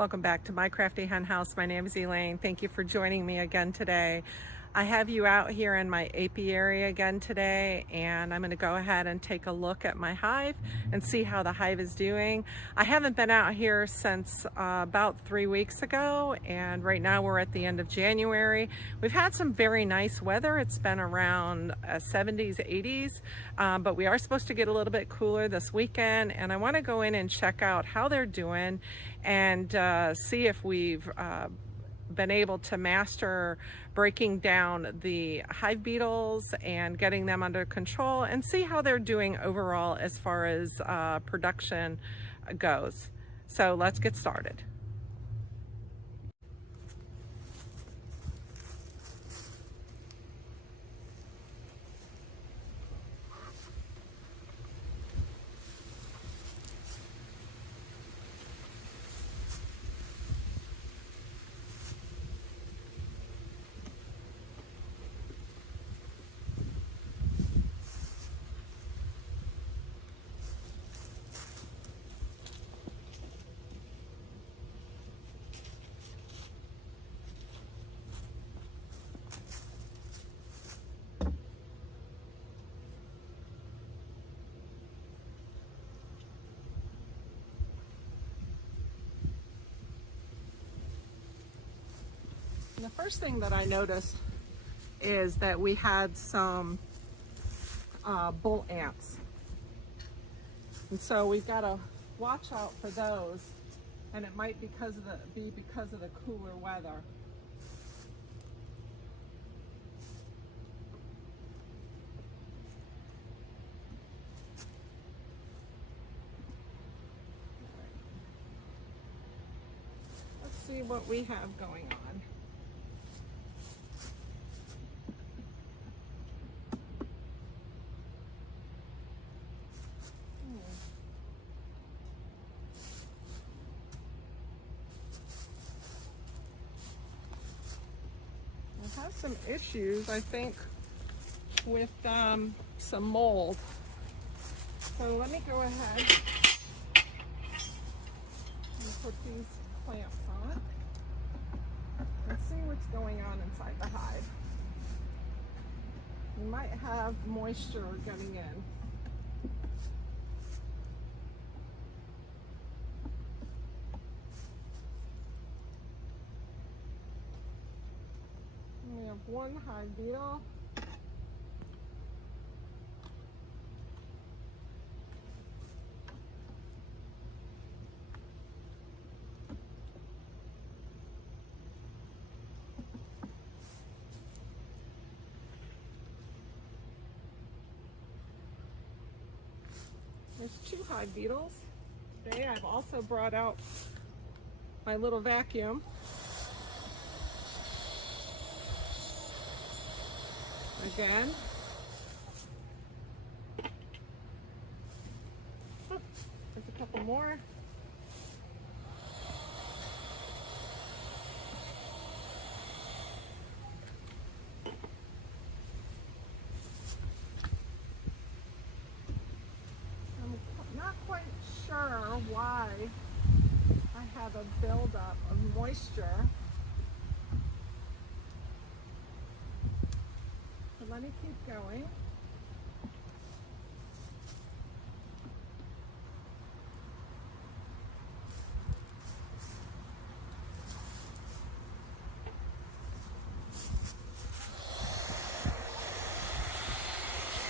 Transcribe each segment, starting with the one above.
Welcome back to My Crafty Hen House. My name is Elaine. Thank you for joining me again today. I have you out here in my apiary again today, and I'm going to go ahead and take a look at my hive and see how the hive is doing. I haven't been out here since about 3 weeks ago, and right now we're at the end of January. We've had some very nice weather. It's been around 70s, 80s, but we are supposed to get a little bit cooler this weekend, and I want to go in and check out how they're doing and see if we've been able to master breaking down the hive beetles and getting them under control, and see how they're doing overall as far as production goes. So let's get started. And the first thing that I noticed is that we had some bull ants. And so we've got to watch out for those, and it might be because of the cooler weather. Let's see what we have going on. I have some issues, I think, with some mold. So let me go ahead and put these clamps on and see what's going on inside the hive. We might have moisture getting in. We have one hive beetle. There's two hive beetles. Today I've also brought out my little vacuum. Again. Oh, there's a couple more. I'm not quite sure why I have a buildup of moisture. So let me keep going.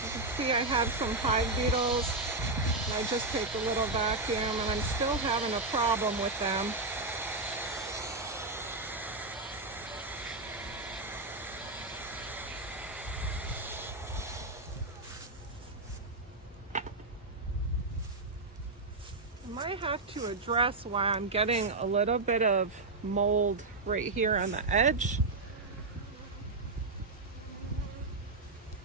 You can see I have some hive beetles. And I just take a little vacuum, and I'm still having a problem with them. I might have to address why I'm getting a little bit of mold right here on the edge.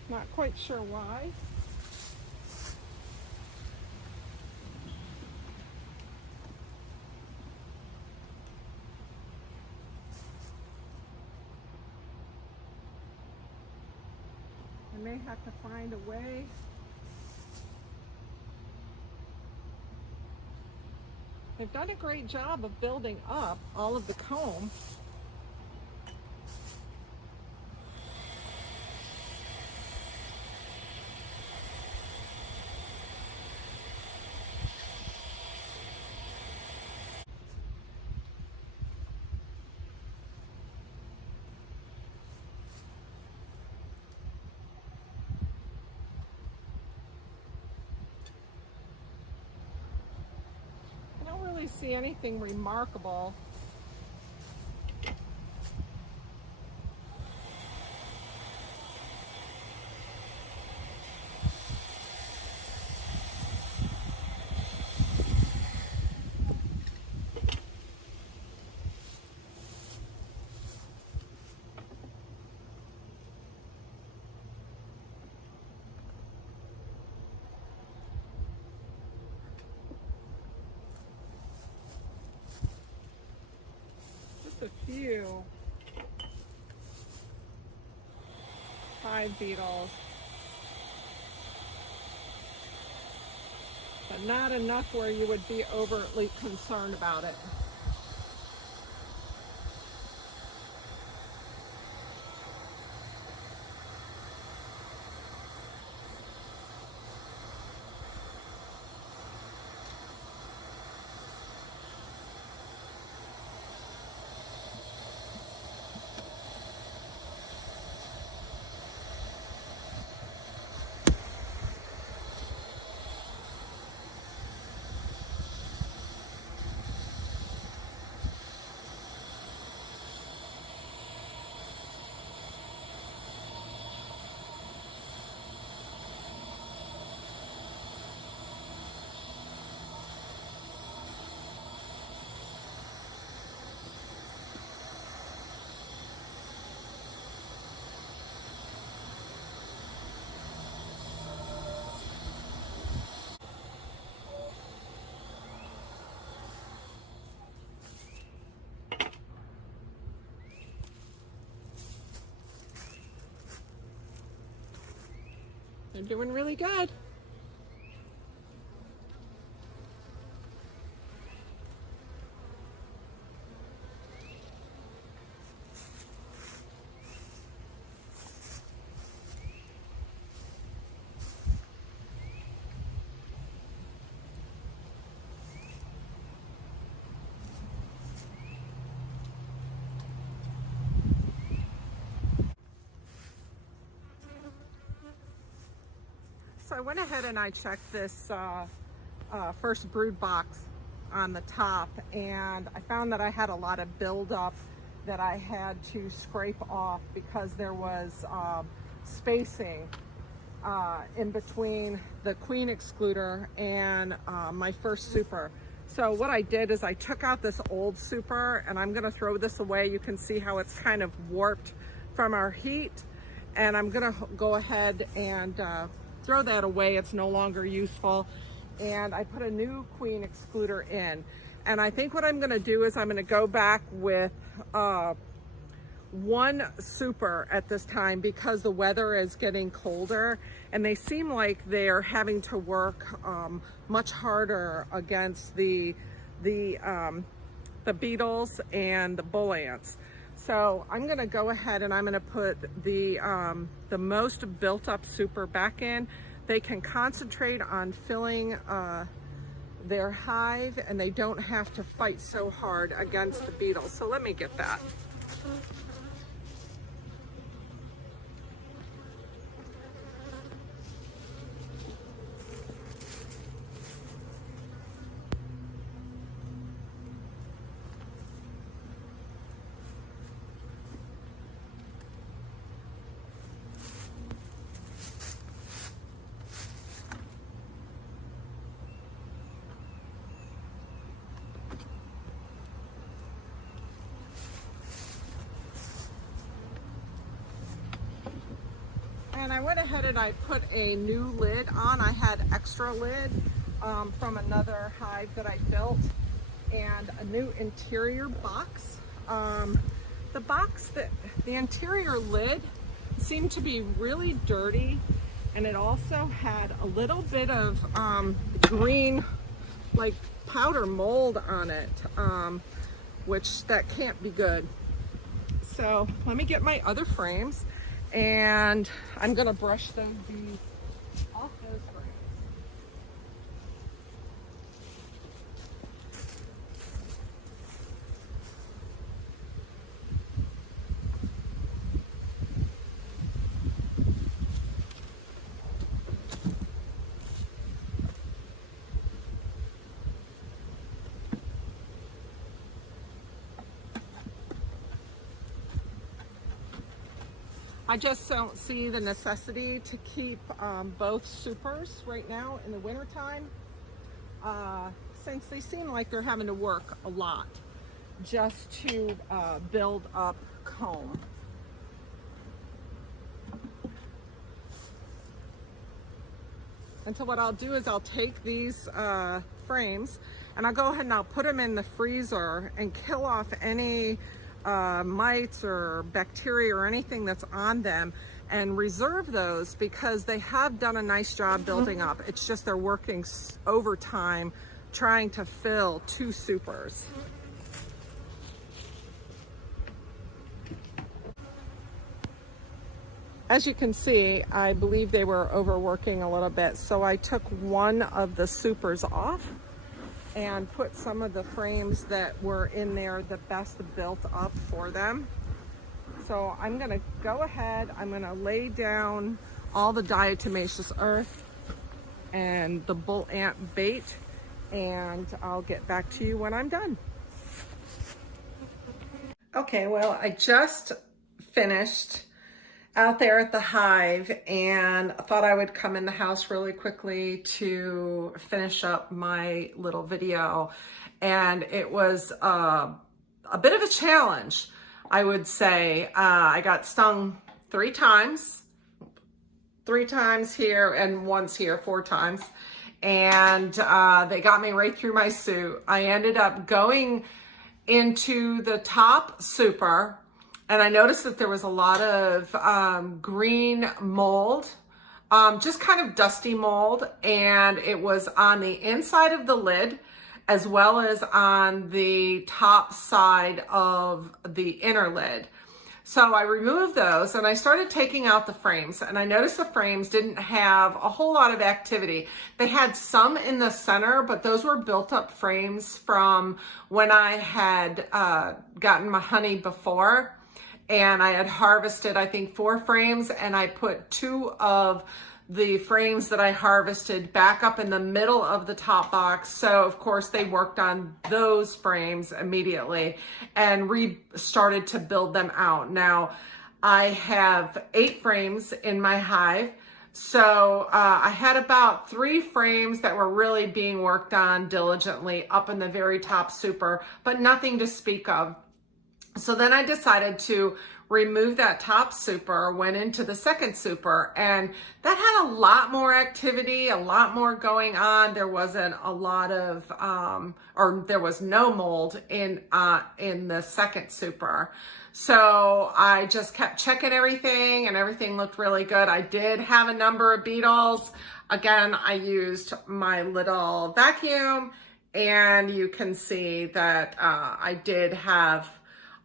Not quite sure why. I may have to find a way They've done a great job of building up all of the comb. I don't really see anything remarkable. Just a few hive beetles, but not enough where you would be overtly concerned about it. They're doing really good. So I went ahead and I checked this first brood box on the top, and I found that I had a lot of buildup that I had to scrape off because there was spacing in between the queen excluder and my first super. So what I did is I took out this old super, and I'm gonna throw this away. You can see how it's kind of warped from our heat, and I'm gonna go ahead and throw that away. It's no longer useful. And I put a new queen excluder in. And I think what I'm gonna do is I'm gonna go back with one super at this time because the weather is getting colder and they seem like they're having to work much harder against the beetles and the bull ants. So I'm gonna go ahead and I'm gonna put the most built up super back in. They can concentrate on filling their hive and they don't have to fight so hard against the beetles. So let me get that. And I went ahead and I put a new lid on. I had extra lid from another hive that I built, and a new interior box. The interior lid seemed to be really dirty, and it also had a little bit of green, like powder mold on it, which that can't be good. So let me get my other frames, and I'm gonna brush these off those frames. I just don't see the necessity to keep both supers right now in the wintertime, since they seem like they're having to work a lot just to build up comb. And so what I'll do is I'll take these frames and I'll go ahead and I'll put them in the freezer and kill off any mites or bacteria or anything that's on them, and reserve those because they have done a nice job building up. It's just they're working overtime trying to fill 2 supers. As you can see, I believe they were overworking a little bit, so I took one of the supers off and put some of the frames that were in there the best built up for them. So I'm gonna go ahead, I'm gonna lay down all the diatomaceous earth and the bull ant bait, and I'll get back to you when I'm done. Okay, well, I just finished out there at the hive and I thought I would come in the house really quickly to finish up my little video. And it was a bit of a challenge, I would say. I got stung 3 times. 3 times here and once here, 4 times. And they got me right through my suit. I ended up going into the top super, and I noticed that there was a lot of green mold, just kind of dusty mold, and it was on the inside of the lid as well as on the top side of the inner lid. So I removed those and I started taking out the frames, and I noticed the frames didn't have a whole lot of activity. They had some in the center, but those were built up frames from when I had gotten my honey before. And I had harvested, I think, 4 frames, and I put 2 of the frames that I harvested back up in the middle of the top box. So of course they worked on those frames immediately and started to build them out. Now I have 8 frames in my hive. So I had about 3 frames that were really being worked on diligently up in the very top super, but nothing to speak of. So then I decided to remove that top super, went into the second super, and that had a lot more activity, a lot more going on. There wasn't a lot of, or there was no mold in the second super. So I just kept checking everything and everything looked really good. I did have a number of beetles. Again, I used my little vacuum, and you can see that I did have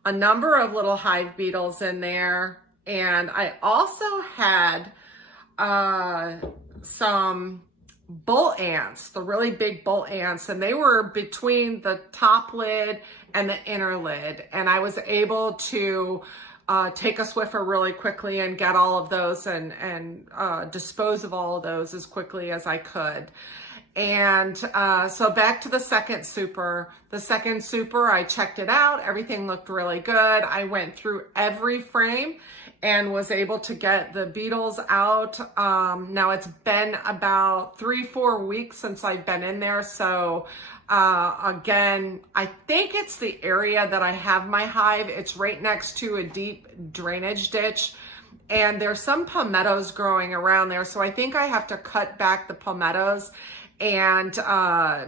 a number of little hive beetles in there. And I also had some bull ants, the really big bull ants, and they were between the top lid and the inner lid. And I was able to take a Swiffer really quickly and get all of those and dispose of all of those as quickly as I could. And so back to the second super. The second super, I checked it out. Everything looked really good. I went through every frame and was able to get the beetles out. Now it's been about 3-4 weeks since I've been in there. So again, I think it's the area that I have my hive. It's right next to a deep drainage ditch. And there's some palmettos growing around there. So I think I have to cut back the palmettos and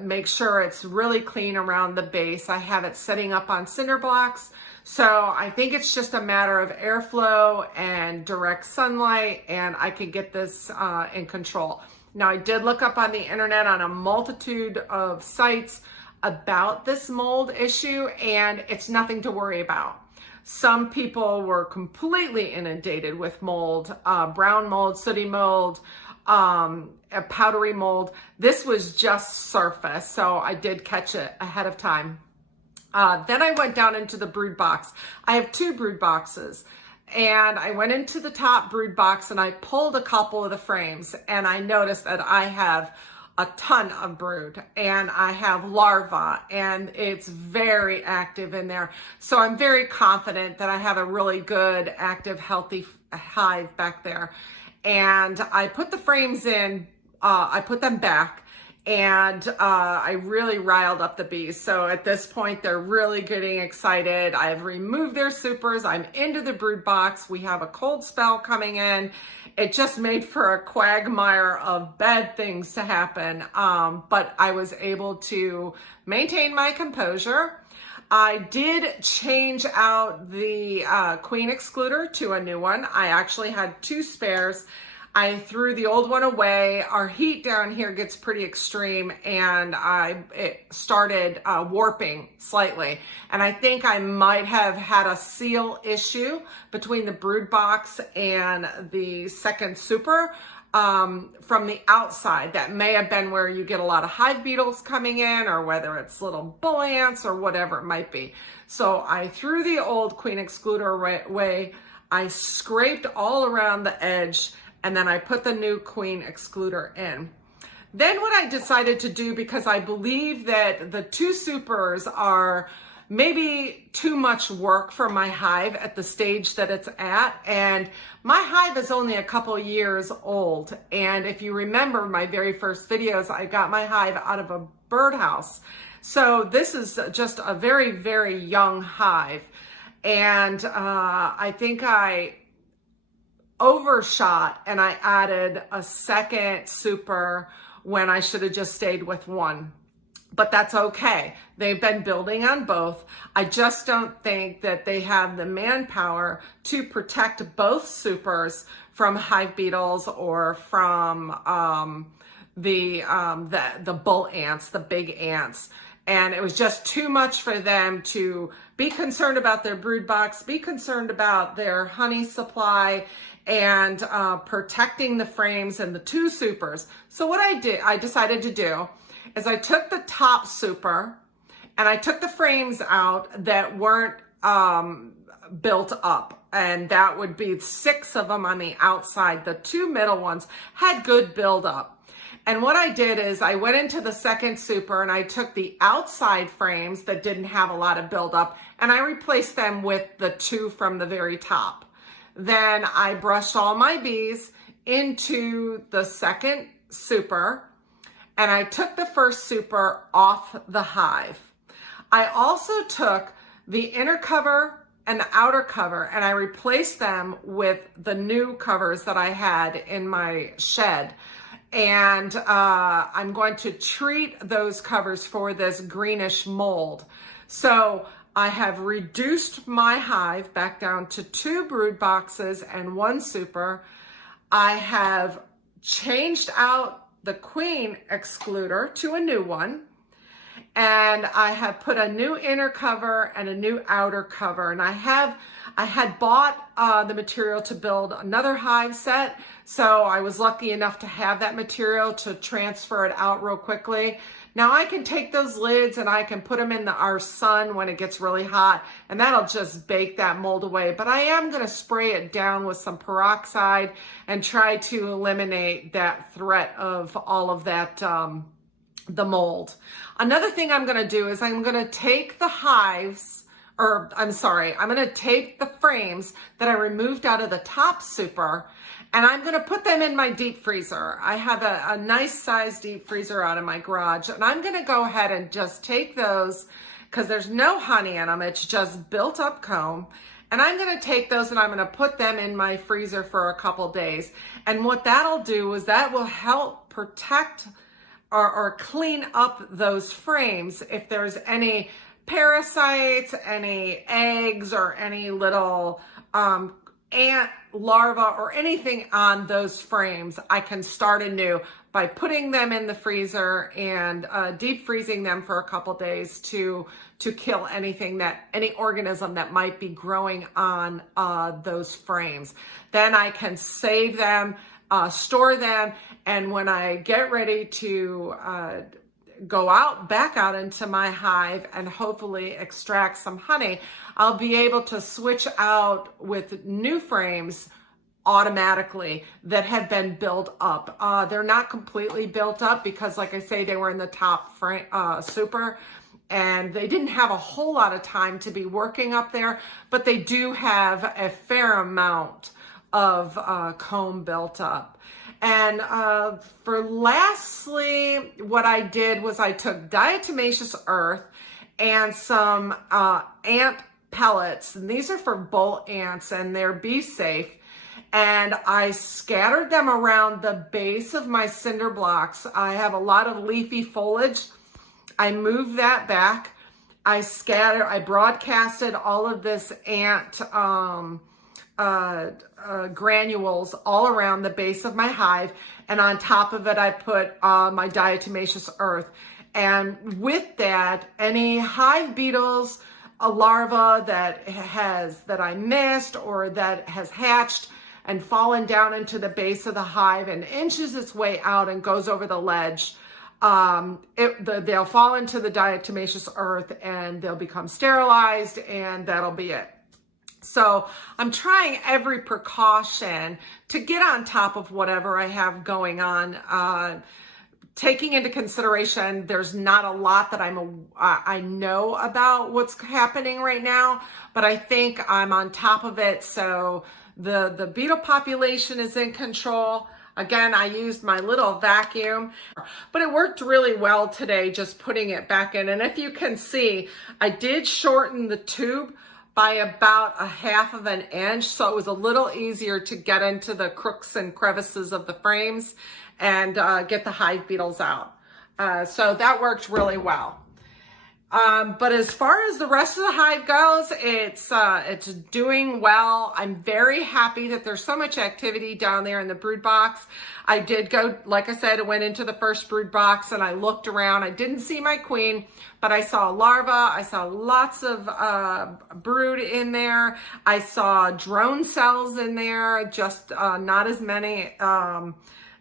make sure it's really clean around the base. I have it setting up on cinder blocks. So I think it's just a matter of airflow and direct sunlight, and I can get this in control. Now I did look up on the internet on a multitude of sites about this mold issue, and it's nothing to worry about. Some people were completely inundated with mold, brown mold, sooty mold, a powdery mold. This was just surface, so I did catch it ahead of time. Then I went down into the brood box. I have 2 brood boxes, and I went into the top brood box and I pulled a couple of the frames, and I noticed that I have a ton of brood and I have larvae, and it's very active in there. So I'm very confident that I have a really good, active, healthy hive back there. And I put the frames in, I put them back, and I really riled up the bees. So at this point, they're really getting excited. I've removed their supers. I'm into the brood box. We have a cold spell coming in. It just made for a quagmire of bad things to happen. But I was able to maintain my composure. I did change out the queen excluder to a new one. I actually had 2 spares. I threw the old one away. Our heat down here gets pretty extreme, and it started warping slightly. And I think I might have had a seal issue between the brood box and the second super from the outside. That may have been where you get a lot of hive beetles coming in, or whether it's little bull ants or whatever it might be. So I threw the old queen excluder away. I scraped all around the edge, and then I put the new queen excluder in. Then what I decided to do, because I believe that the 2 supers are maybe too much work for my hive at the stage that it's at, and my hive is only a couple years old. And if you remember my very first videos, I got my hive out of a birdhouse. So this is just a very, very young hive. And I think I overshot and I added a second super when I should have just stayed with 1. But that's okay. They've been building on both. I just don't think that they have the manpower to protect both supers from hive beetles or from the bull ants, the big ants. And it was just too much for them to be concerned about their brood box, be concerned about their honey supply, and protecting the frames and the 2 supers. So what I decided to do is I took the top super and I took the frames out that weren't built up, and that would be 6 of them on the outside. The 2 middle ones had good buildup. And what I did is I went into the second super and I took the outside frames that didn't have a lot of buildup and I replaced them with the 2 from the very top. Then I brushed all my bees into the second super, and I took the first super off the hive. I also took the inner cover and the outer cover, and I replaced them with the new covers that I had in my shed. And I'm going to treat those covers for this greenish mold. So I have reduced my hive back down to 2 brood boxes and 1 super. I have changed out the queen excluder to a new one. And I have put a new inner cover and a new outer cover. And I had bought the material to build another hive set. So I was lucky enough to have that material to transfer it out real quickly. Now I can take those lids and I can put them in our sun when it gets really hot, and that'll just bake that mold away. But I am going to spray it down with some peroxide and try to eliminate that threat of all of that, the mold. Another thing I'm going to do is I'm going to take the hives, or I'm going to take the frames that I removed out of the top super, and I'm going to put them in my deep freezer. I have a nice size deep freezer out in my garage, and I'm going to go ahead and just take those, because there's no honey in them. It's just built up comb. And I'm going to take those and I'm going to put them in my freezer for a couple days. And what that'll do is that will help protect or clean up those frames if there's any parasites, any eggs, or any little ant larva or anything on those frames. I can start anew by putting them in the freezer and deep freezing them for a couple days to kill any organism that might be growing on those frames. Then I can save them, store them, and when I get ready to go back out into my hive and hopefully extract some honey, I'll be able to switch out with new frames automatically that have been built up. They're not completely built up because, like I say, they were in the top frame, super, and they didn't have a whole lot of time to be working up there, but they do have a fair amount of comb built up. And for lastly, what I did was I took diatomaceous earth and some ant pellets, and these are for bull ants and they're bee safe, and I scattered them around the base of my cinder blocks. I have a lot of leafy foliage. I moved that back. I broadcasted all of this ant granules all around the base of my hive, and on top of it I put my diatomaceous earth. And with that, any hive beetles, a larva that I missed or that has hatched and fallen down into the base of the hive and inches its way out and goes over the ledge, they'll fall into the diatomaceous earth and they'll become sterilized, and that'll be it. So I'm trying every precaution to get on top of whatever I have going on, taking into consideration there's not a lot that I know about what's happening right now, but I think I'm on top of it. So the beetle population is in control. Again, I used my little vacuum, but it worked really well today, just putting it back in. And if you can see, I did shorten the tube by about 1/2 of an inch, so it was a little easier to get into the crooks and crevices of the frames and get the hive beetles out. So that worked really well. But as far as the rest of the hive goes, it's doing well. I'm very happy that there's so much activity down there in the brood box. I did go, like I said, I went into the first brood box and I looked around. I didn't see my queen, but I saw larvae. I saw lots of brood in there. I saw drone cells in there, just not as many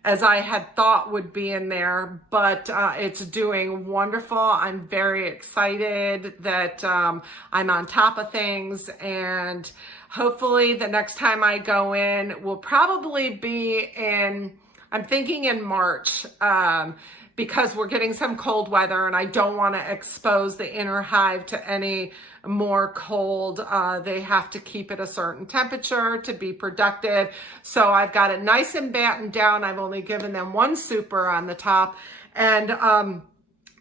as I had thought would be in there, but it's doing wonderful. I'm very excited that I'm on top of things, and hopefully the next time I go in will probably be I'm thinking in March, because we're getting some cold weather and I don't want to expose the inner hive to any more cold. They have to keep it a certain temperature to be productive. So I've got it nice and battened down. I've only given them one super on the top. And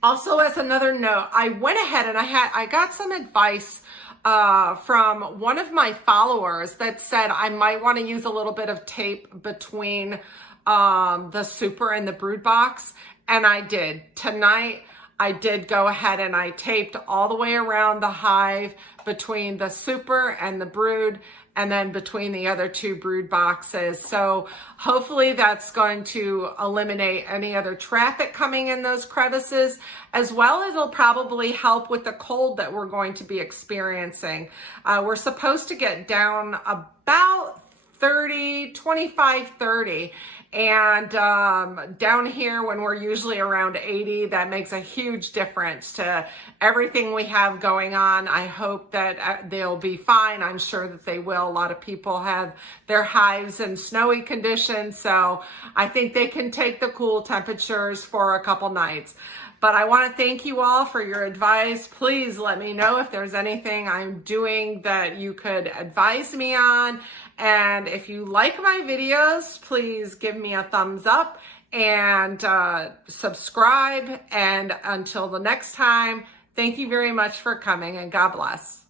also, as another note, I went ahead and I got some advice from one of my followers that said I might want to use a little bit of tape between the super and the brood box. And I did. Tonight, I did go ahead and I taped all the way around the hive between the super and the brood, and then between the other two brood boxes. So hopefully that's going to eliminate any other traffic coming in those crevices, as well as it'll probably help with the cold that we're going to be experiencing. We're supposed to get down about 25, 30. And down here, when we're usually around 80, that makes a huge difference to everything we have going on. I hope that they'll be fine. I'm sure that they will. A lot of people have their hives in snowy conditions, so I think they can take the cool temperatures for a couple nights. But I want to thank you all for your advice. Please let me know if there's anything I'm doing that you could advise me on. And if you like my videos, please give me a thumbs up and subscribe. And until the next time, thank you very much for coming, and God bless.